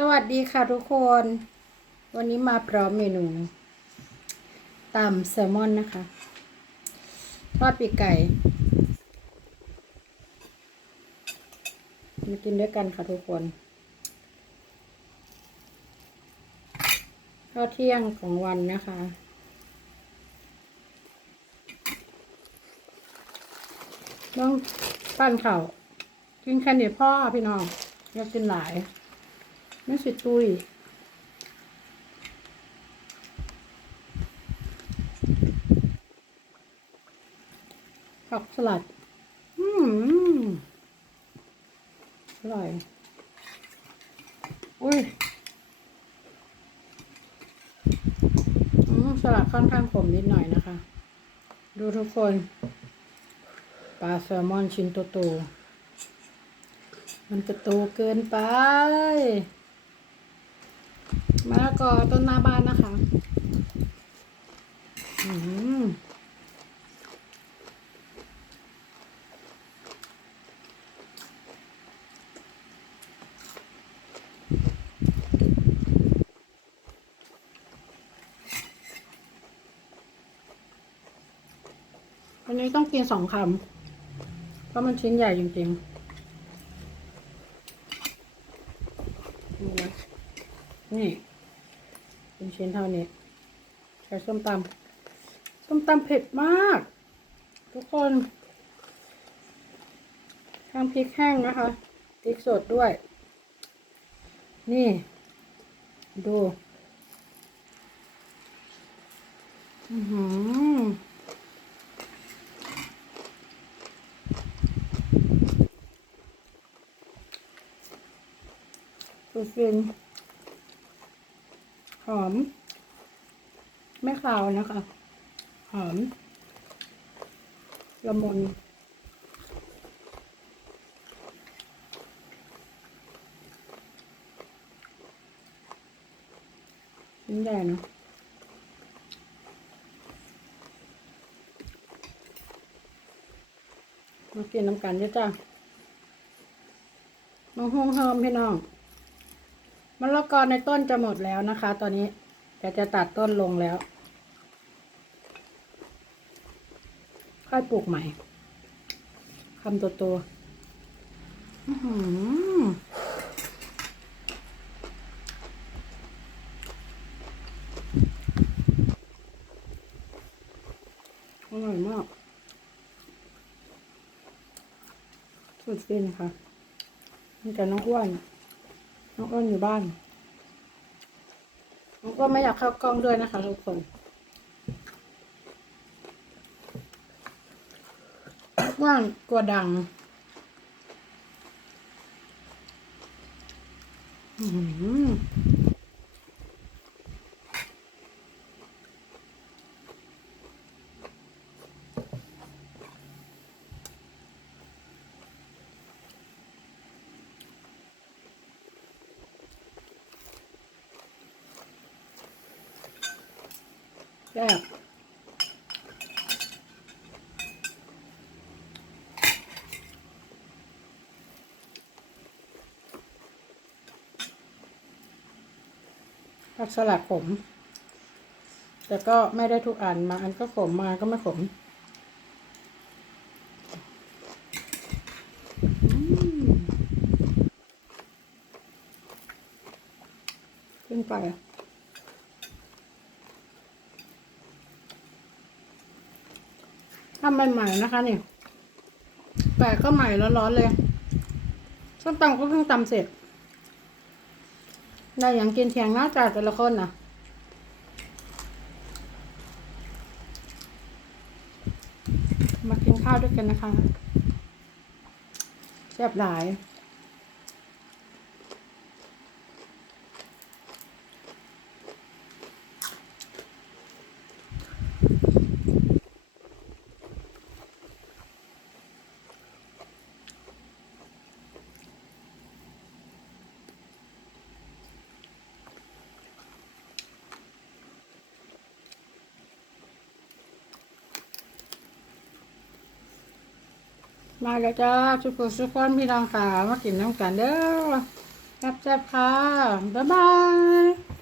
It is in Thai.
สวัสดีค่ะทุกคน วันนี้มาพร้อมเมนูตำแซลมอนนะคะ ทอดปีกไก่ มากินด้วยกันค่ะทุกคนข้าวเที่ยงของวันนะคะน้องปั้นเข่ากินแค่นี้พ่อพี่น้องอยากกินหลาย ไม่สิตุยผักสลัดอืมอร่อยอุ้ยสลัดค่อนข้างขมนิดหน่อยนะคะ ดูทุกคนปลาแซลมอนชิ้นโตๆมันจะโตเกินไป มะละกอต้นหน้าบ้านนะคะอืมวันนี้ต้องกินสองคำ เพราะมันชิ้นใหญ่จริงๆ นี่เป็นชิ้นเท่านี้ ใช้ส้มตำส้มตำเผ็ดมาก ทุกคนทั้งพริกแห้งนะคะพริกสดด้วย นี่ ดูอือหือสุดฟิน หอม ไม่คาวนะคะ หอม ละมุนชิ้นใหญ่เนอะมากินน้ำกันเยอะจ้าน้องฮงเฮิมพี่น้อง มะละกอในต้นจะหมดแล้วนะคะ ตอนนี้แต่จะตัดต้นลงแล้ว ค่อยปลูกใหม่คำตัวตัวอื้อหืออร่อยมากสุดฟินค่ะนี่กับน้องอ้วน น้องอ้นอยู่บ้าน น้องอ้นไม่อยากเข้ากล้องด้วยนะคะทุกคนว่านกลัวดังอืม ซ่บผักสลัดขม แต่ก็ไม่ได้ทุกอันมาอันก็ขมมาก็ไม่ขมอืมขึ้นไป ทำใหม่ๆนะคะนี่แปะก็ใหม่ร้อนๆเลยส้มตำก็เพิ่งตำเสร็จได้อย่างกินเทียงหน้าจ่าแต่ละคนนะมากินข้าวด้วยกันนะคะแซ่บหลาย มาแล้วจ้าสุกุสุกคนพี่น้องค่ะมากินน้ำกันเด้อแซ่บๆค่ะ บ๊ายบาย